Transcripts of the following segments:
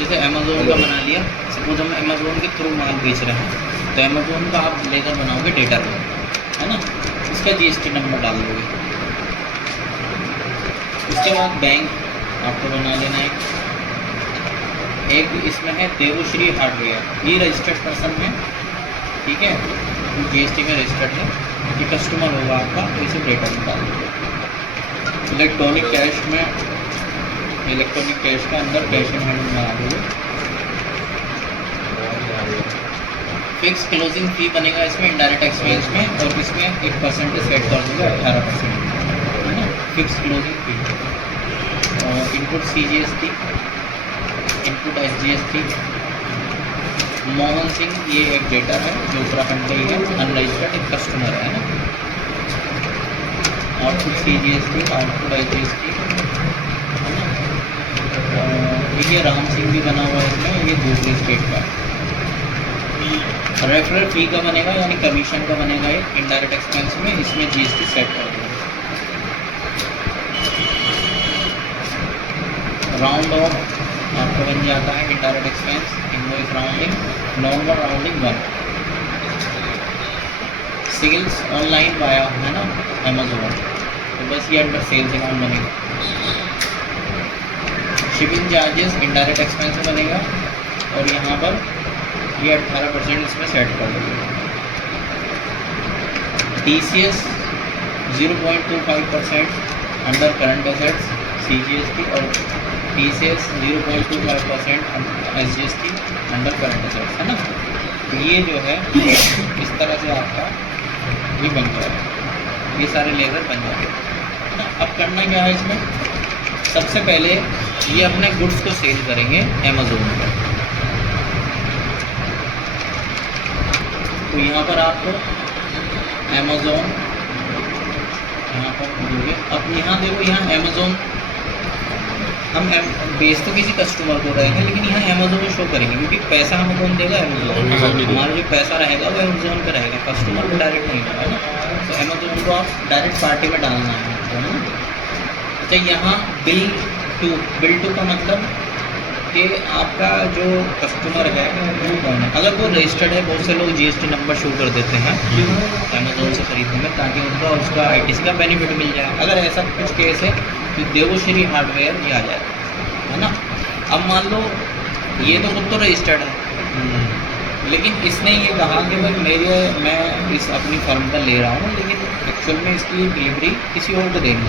जैसे अमेज़ोन का बना लिया, सपोज हम अमेज़ोन के थ्रू माल बेच रहे हैं, तो अमेज़ोन का आप लेकर बनाओगे डेटा को, है ना, इसका जीएसटी नंबर डाल दोगे। उसके बाद बैंक आपको बना लेना है, एक इसमें है देवश्री हार्डवेयर, ये रजिस्टर्ड पर्सन है, ठीक है, जीएसटी में रजिस्टर्ड है, ये कस्टमर होगा आपका, तो इसे डेटा में डाल दोगे। इलेक्ट्रॉनिक कैश के अंदर कैश इन हैंड बना दोगे। फिक्स क्लोजिंग फी बनेगा इसमें इनडायरेक्ट एक्सपेंस में, और इसमें 1% सेट कर दोगे, 18%, है ना, फिक्स क्लोजिंग फी। और input CGST, input SGST। Mohan Singh ये एक डेटा है जो उत्तराखंड का ही है, अनरजिस्टर्ड एक कस्टमर है ना। आउटपुट CGST, आउटपुट SGST, है ना। ये राम सिंह भी बना हुआ है इसमें, ये दूसरी स्टेट का। रेफरल फी का बनेगा, यानी कमीशन का बनेगा ये इनडायरेक्ट एक्सपेंस में, इसमें GST सेट कर दो। राउंड ऑफ आपको बन जाता है indirect expense, invoice rounding, normal rounding 1। Sales online via, है ना, अमेज़ोन, तो बस ये अंडर सेल्स अकाउंट बनेगा। शिपिंग चार्जेस इनडायरेक्ट एक्सपेंस में बनेगा, और यहाँ पर ये 18% इसमें सेट कर देंगे। TCS 0.25% under current assets CGST, और TCS 0.25% SGST under current assets, है ना। तो ये जो है इस तरह से आपका ये बन जाएगा, ये सारे लेबर बन जाएंगे, है ना। अब करना क्या है इसमें, सबसे पहले ये अपने गुड्स को सेल करेंगे अमेज़ोन पर। तो यहाँ पर आपको अमेज़ोन यहाँ पर दोगे। अब यहाँ देखो, यहाँ अमेज़ोन हम बेच तो किसी कस्टमर को रहे हैं, लेकिन यहाँ अमेज़ोन शो करेंगे, क्योंकि पैसा हमें कौन देगा, अमेज़ोन। हमारा जो पैसा रहेगा वो अमेज़ोन का रहेगा, कस्टमर को डायरेक्ट नहीं होगा, है ना। तो अमेज़ोन को आप डायरेक्ट पार्टी में डालना है ना। अच्छा, यहाँ बिल टू का मतलब कि आपका जो कस्टमर है वो कौन है। अगर वो रजिस्टर्ड है, बहुत से लोग GST नंबर शो कर देते हैं अमेज़ोन से खरीदने में, ताकि उनका उसका ITC का बेनिफिट मिल जाए। अगर ऐसा कुछ केस है तो देवश्री हार्डवेयर ये आ जाए, है ना। अब मान लो ये तो खुद तो रजिस्टर्ड है, लेकिन इसने ये कहा कि भाई मैं इस अपनी फर्म का ले रहा हूँ, लेकिन एक्चुअल में इसकी डिलीवरी किसी और को देनी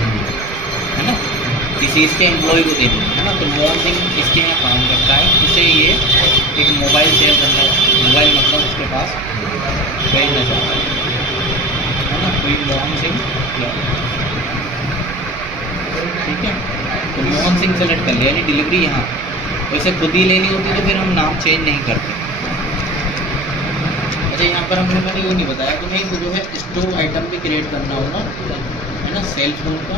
है ना, किसी इसके एम्प्लॉय को देनी है ना। तो मोहन सिंह इसके यहाँ काम करता है, इसे ये एक मोबाइल शेयर करना, मोबाइल मतलब उसके पास भेजना चाहता है ना। कोई मोहन सिंह, ठीक है, तो मोहन सिंह सेलेक्ट कर लिया, यानी डिलीवरी यहाँ वैसे खुद ही लेनी होती तो फिर हम नाम चेंज नहीं करते। अच्छा, यहाँ पर मैंने ये नहीं बताया कि नहीं, तो जो है स्टोर आइटम भी क्रिएट करना होगा, है ना, सेल फोन का,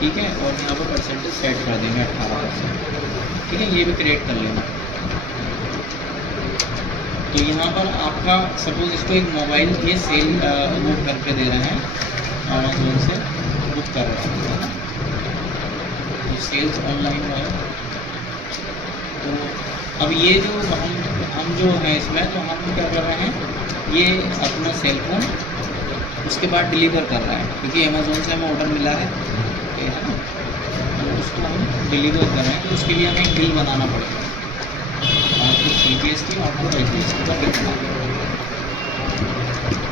ठीक है। और यहाँ पर परसेंटेज सेट कर देंगे 18%, ठीक है, ये भी क्रिएट कर लेना। तो यहाँ पर आपका सपोज इसको एक मोबाइल ये सेल बुक करके दे रहे हैं, अमेज़ोन से बुक कर रहे हैं, है ना। तो सेल्स ऑनलाइन है। तो अब ये जो हम जो है इसमें, तो हम क्या कर रहे हैं, ये अपना सेल फोन उसके बाद डिलीवर कर रहा है, क्योंकि अमेज़ोन से हमें ऑर्डर मिला है ना, तो उसको हम डिलीवर कर रहे हैं। तो उसके लिए हमें एक बिल बनाना पड़ेगा, आपको CGST आपको SGST का बिल बनाना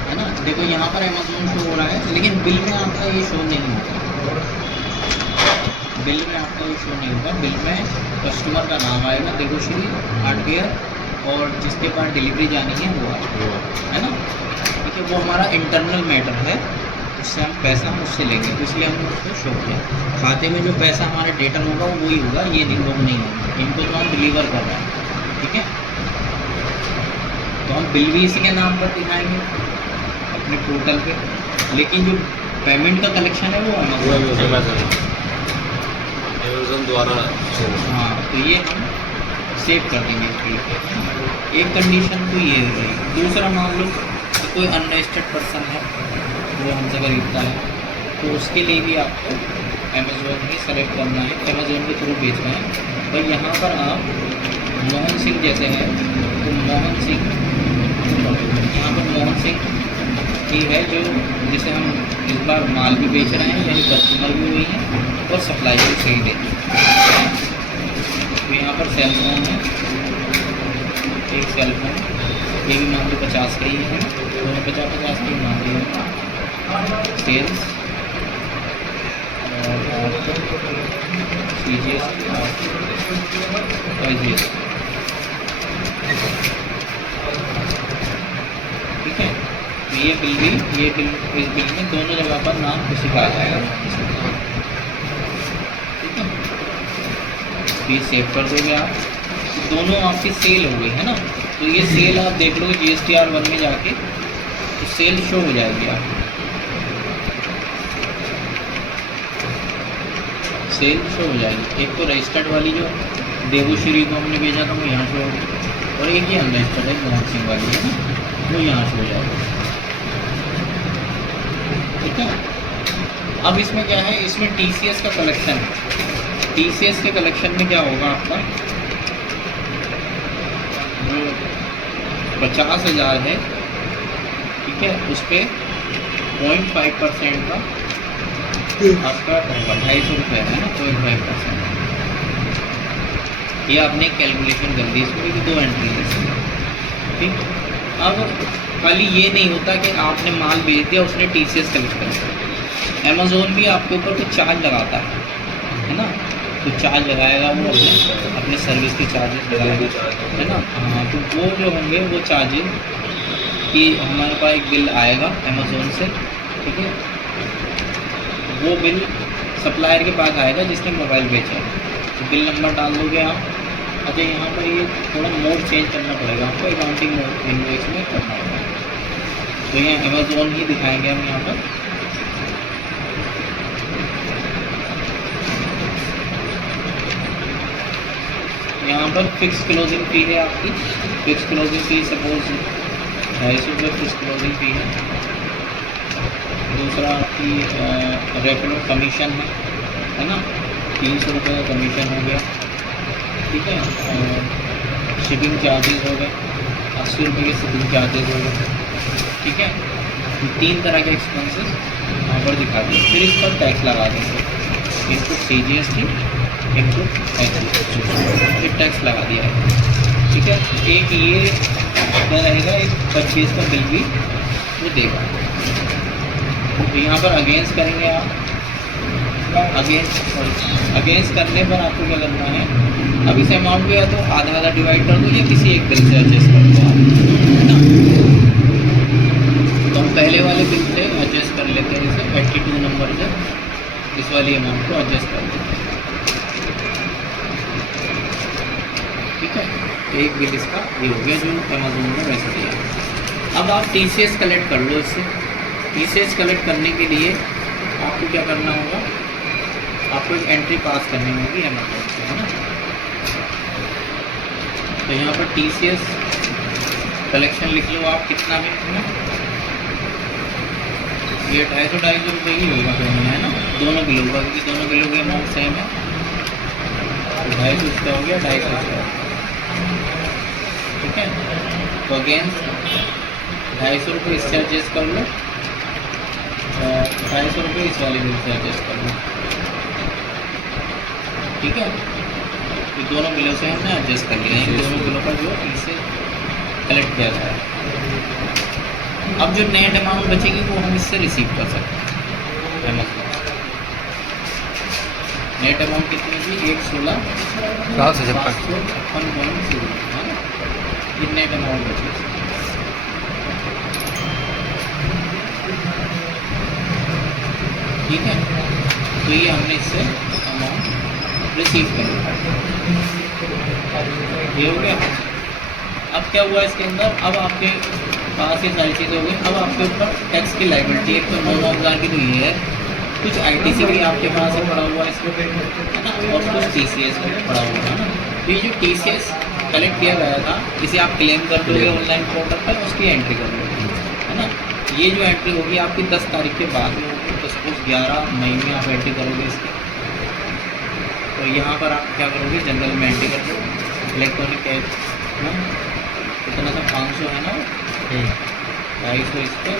है ना। देखो यहाँ पर अमेज़ोन शो हो रहा है, लेकिन बिल में आपका ये शो नहीं होगा, बिल में आपका ये शो नहीं होगा। बिल में कस्टमर का नाम आएगा, देवश्री हार्डवेयर, और जिसके पास डिलीवरी जानी है वो आएगा, है ना। ठीक है, वो हमारा इंटरनल मैटर है, उससे हम पैसा उससे लेंगे, तो इसलिए हमने उसको शो किया। खाते में जो पैसा हमारा डेटा होगा वो वही होगा, ये नहीं लोग नहीं होंगे, इनको तो हम डिलीवर कर रहे हैं, ठीक है। तो हम बिल भी इसी के नाम पर दिखाएंगे अपने पोर्टल पे, लेकिन जो पेमेंट का कलेक्शन है वो अमेज़न द्वारा। हाँ, तो ये हम सेव कर देंगे इसके लिए। एक कंडीशन तो ये रहेगी। दूसरा, मान लो कोई अनरजिस्टर्ड पर्सन है वो हमसे खरीदता है, तो उसके लिए भी आपको अमेज़ोन ही सेलेक्ट करना है, अमेज़ोन के थ्रू बेच रहे हैं। भाई यहाँ पर आप मोहन सिंह जैसे हैं तो मोहन सिंह, यहाँ पर मोहन सिंह ही है जो जिसे हम इस बार माल भी बेच रहे हैं, यानी कस्टमर भी हुई हैं और सप्लाई भी सही देंगे। तो यहाँ पर सेल फोन है, एक सेल फोन, ये भी मान लो 50 का ही है, दोनों 50-50 की मान ली है। सेल्स और CGS ठीक है। ये बिल भी, ये बिल, इस बिल में दोनों जगह पर नाम उसी का आ जाएगा, ठीक है। तो ये सेव कर दोगे आप, तो दोनों आपकी सेल हो गई है ना। तो ये सेल आप देख लो GSTR1 में जाके, तो सेल शो हो जाएगी आप, सेल शो हो जाएगी। एक तो रजिस्टर्ड वाली जो देवश्री को हमने भेजा था वो यहाँ शो होगी, और एक ही अनरजिस्टर्ड है मोहन सिंह वाली है ना, वो यहाँ शो हो जाएगा, ठीक है। अब इसमें क्या है, इसमें TCS का कलेक्शन है। TCS के कलेक्शन में क्या होगा आपका, जो 50,000 है, ठीक है, उस पर 0.5% का आपका होगा, 250 रुपये है ना, 0.5%। ये आपने कैलकुलेशन कर दी, इसमें भी 2 एंट्री है, ठीक। अब खाली ये नहीं होता कि आपने माल भेज दिया, उसने TCS कलेक्ट कर दिया, अमेज़ोन भी आपके ऊपर कुछ चार्ज लगाता है ना, तो चार्ज लगाएगा वो अपने सर्विस के चार्जेस लगाएगा, है ना। हाँ, तो वो जो होंगे वो चार्जेस कि हमारे पास एक बिल आएगा अमेज़ोन से, ठीक है, वो बिल सप्लायर के पास आएगा जिसने मोबाइल बेचा है, तो बिल नंबर डाल दोगे आप। अच्छा, यहाँ पर ये थोड़ा मोड चेंज करना पड़ेगा आपको, अकाउंटिंग मोड इनवॉइस में करना होगा, तो यहाँ अमेज़ोन ही दिखाएंगे हम यहाँ पर। यहाँ पर फिक्स क्लोजिंग फ़ी है आपकी, फिक्स क्लोजिंग फ़ी सपोज 250 रुपये फिक्स क्लोजिंग फ़ी है। दूसरा आपकी रेफरेंस कमीशन है ना, 300 रुपये का कमीशन हो गया, ठीक है। और शिपिंग चार्जेस हो गए 80 रुपये के शिपिंग चार्जेस हो गए, ठीक है। 3 तरह के एक्सपेंसेस यहाँ पर दिखा दिए। फिर इस पर टैक्स लगा देंगे, इनको CGST, इनको फिर टैक्स लगा दिया है, ठीक है। एक ये क्या रहेगा, एक परचेज का बिल भी वो देगा। तो यहाँ पर अगेंस्ट करेंगे आप, अगेंस्ट करने पर आपको क्या करना है, अब इस अमाउंट को या तो आधा डिवाइड कर दो या किसी एक बिल से एडजस्ट कर दो आप, है ना। तो हम पहले वाले बिल से एडजस्ट कर लेते हैं, जैसे 82 नंबर से इस वाली अमाउंट को एडजस्ट कर देते हैं, ठीक है। एक बिल इसका ये हो गया जो अमेज़ोन ने वैसे दिया। अब आप TCS कलेक्ट कर लो इससे। TCS कलेक्ट करने के लिए आपको क्या करना होगा, आपको एक एंट्री पास करनी होगी अमेज़ोन से, है ना। तो यहाँ पर TCS कलेक्शन लिख लो आप, कितना है ना, ये 250 रुपये ही होगा दोनों में, है ना, दोनों बिलों का, क्योंकि दोनों बिलों की अमाउंट सेम है। 250 इसका हो गया, 250 इसका, ठीक है। तो अगेंस्ट 250 रुपये इससे एडजस्ट कर लो, और 250 रुपये इस वाले बिल से एडजस्ट कर लो, ठीक है। ये दोनों बिलों से हमने एडजस्ट कर लिया है, दोनों बिलों का जो इससे कलेक्ट किया गया है। अब जो नेट अमाउंट बचेगी वो हम इससे रिसीव कर सकते हैं अमेज़ोन। नेट अमाउंट कितनी थी, 116,756.0, है ना, ये नेट अमाउंट बचेगी, ठीक है। तो ये हमने इससे अमाउंट रिसीव कर लिया, ये हो गया। अब क्या हुआ इसके अंदर, अब आपके पास ये सारी चीज़ हो गई। अब आपके ऊपर टैक्स की लायबिलिटी एक तो 9,000 की तो ये है, कुछ ITC भी आपके पास ही पड़ा हुआ है इसमें, है ना, और कुछ TCS भी पड़ा हुआ है ना। तो ये जो TCS कलेक्ट किया गया था, इसे आप क्लेम कर दोगे ऑनलाइन पोर्टल पर, उसकी एंट्री कर दोगे, है ना। ये जो एंट्री होगी आपकी 10 तारीख के बाद में होगी, तो सपोज 11 मई में आप एंट्री करोगे इसकी, तो यहाँ पर आप क्या करोगे, जनरल में एंट्री कर दो, इलेक्ट्रॉनिक कैश ना कितना था, 500 है ना, 250 इस पर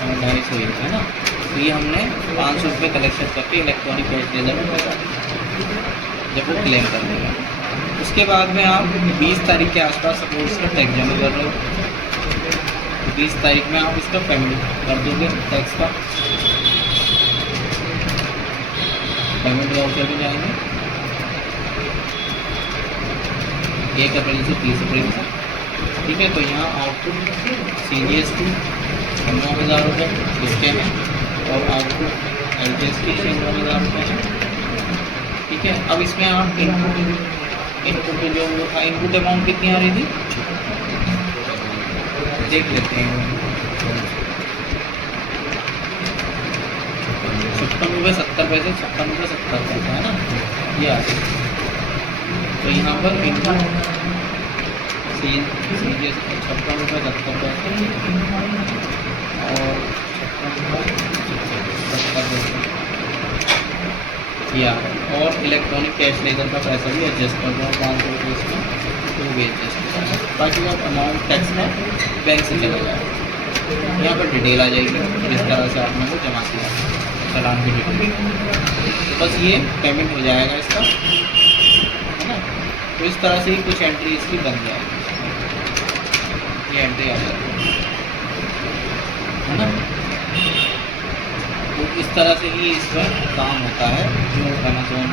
और 250 ये है ना। तो ये हमने 500 रुपये कलेक्शन करके इलेक्ट्रॉनिक कैश लेजर में पहुँचा जब वो क्लेम कर देगा। उसके बाद में आप 20 तारीख के आसपास सपोज इसका टैक्स जमा कर रहे हो, 20 तारीख में आप इसका पेमेंट कर दोगे टैक्स का, पेमेंट वाउचर में जाएंगे 1 अप्रैल से 30 अप्रैल तक, ठीक है। तो यहाँ आउटपुट CGST 9,000 रुपये इसके हैं और आउटपुट LGST 9,000 रुपये है, ठीक है। अब इसमें आप इनपुट जो वो था, इनपुट अमाउंट कितनी आ रही थी देख लेते हैं, 56 रुपये 70 पैसे, 56 रुपये 70 पैसे है ना, ये आ रही। तो यहाँ पर इनपुट CGST 56 रुपये 70 पैसे और 70 पैसे या, और इलेक्ट्रॉनिक कैश लेजर का पैसा भी एडजस्ट कर दो 500 रुपये इसमें, तो वो भी एडजस्ट कर दो, बाकी का अमाउंट टैक्स में बैंक से चला जाएगा। यहाँ पर डिटेल आ जाएगी जिस तरह से आपने वो जमा किया चालान की डिटेल, तो बस ये पेमेंट हो जाएगा इसका, है ना। तो इस तरह से ही कुछ एंट्री इसकी बन जाएगी, ये एंट्री आ जाएगी, है ना। तो इस तरह से ही इस पर काम होता है जो अमेज़न